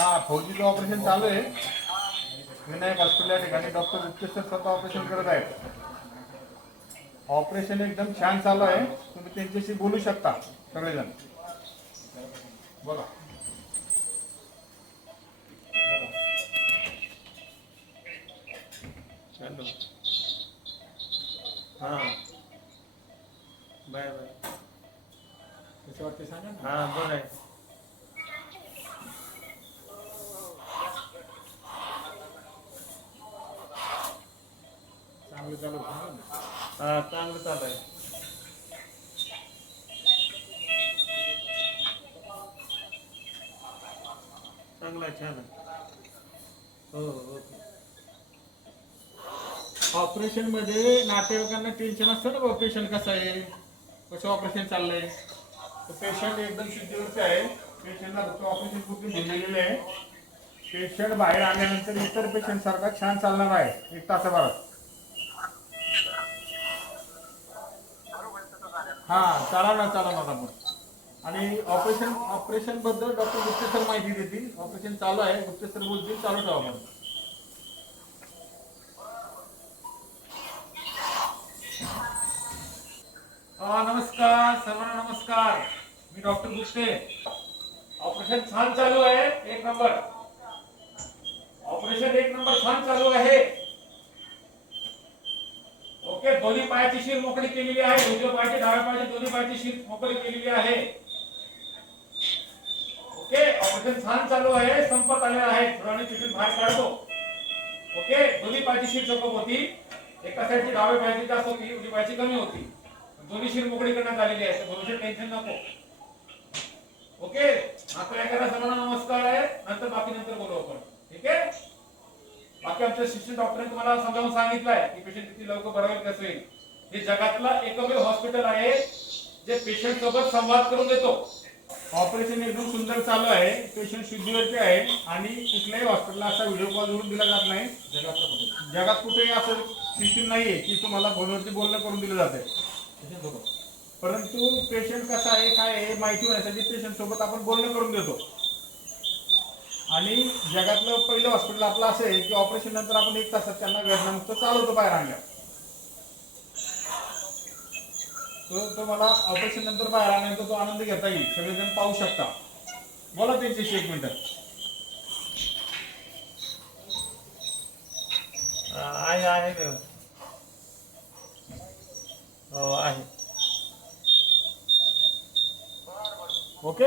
हा फौजीचं ऑपरेशन चालू आहे. विनायक हॉस्पिटल या ठिकाणी डॉक्टर गुप्तेश्वर स्वतः ऑपरेशन करत आहेत. ऑपरेशन एकदम छान चालू आहे. तुम्ही त्यांच्याशी बोलू शकता सगळेजण. बोला. चालू हां. Bye bye. कसं वाटते सांगा हां बरं आहे. चालू आहे, चांगलं चालू आहे. चांगला आहे छान आहे. हो हो. ऑपरेशनमध्ये नातेवाईकांना टेन्शन असतं ना ऑपरेशन कसं आहे? कसं ऑपरेशन चाललंय? पेशंट एकदम शुद्धीवरती आहे. पेशंटला फक्त ऑपरेशन कुठून दिलेले आहे. पेशंट बाहेर आल्यानंतर इतर पेशंट सारखा छान चालणार आहे. एक तासाभरात. हा चला ना चला ना आपण. आणि ऑपरेशन ऑपरेशनबद्दल डॉक्टर गुप्तेसर माहिती देतील. ऑपरेशन चालू आहे. गुप्तेसर बोलतील चालू ठेवा आपण नमस्कार सर्वांना नमस्कार. मी डॉक्टर गुप्ते. ऑपरेशन छान चालू आहे. एक नंबर ऑपरेशन एक नंबर छान चालू आहे. दोन्ही पायाची शीर मोकळी केलेली आहे. उजव्या पायाची डाव्या पायाची दोन्ही पायाची शीर मोकळी केलेली आहे. ओके ऑपरेशन छान चालू आहे. संपत आले आहे. थोडा पेशंट बाहेर काढतो. ओके दोन्ही पायाची शीर चोकप होती. एका साईडची डाव्या पायाची जास्त होती उजव्या पायाची कमी होती. दोन्ही शीर मोकळी करण्यात आलेली आहे. भविष्य टेन्शन नको. ओके आता एखादा सर्वांना नमस्कार आहे. नंतर बाकी नंतर बोलू आपण. ठीक आहे? बाकी आमच्या शिक्षण डॉक्टरांनी तुम्हाला समजावून सांगितलंय की पेशंट किती लवकर बरं होईल कसं होईल. हे जगातला एकमेव हॉस्पिटल आहे जे पेशंट सोबत संवाद करून देतो. ऑपरेशन एकदम सुंदर चालू आहे. पेशंट शुद्धीवरती आहे आणि कुठल्याही हॉस्पिटलला असा व्हिडिओ कॉल करून दिला जात नाही. जगात कुठेही असं सिस्टीम नाहीये की तुम्हाला फोनवरती बोलणं करून दिलं जाते परंतु पेशंट कसा आहे काय आहे माहिती होण्यासाठी पेशंट सोबत आपण बोलणं करून देतो. आणि जगातलं पहिलं हॉस्पिटल आपलं असं आहे की ऑपरेशन नंतर आपण एक तासात त्यांना वेदनामुक्त चालवतो बाहेर आणल्या तो मला ऑपरेशन नंतर बाहेर आल्यानंतर तो आनंद घेता येईल. सगळेजण पाहू शकता. बोला त्यांच्याशी एक मिनिट. हां, आहे आहे हो आहे. ओके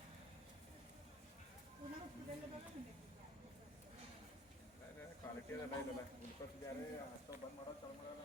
ಕ್ವಾಲಿಟಿ ಎಲ್ಲ ಇಲ್ಲ ಗ್ಲುಕೋಸ್ ಬೇರೆ ಅಷ್ಟು ಬಂದ್ ಮಾಡೋದು ಚಲೋ ಮಾಡೋಲ್ಲ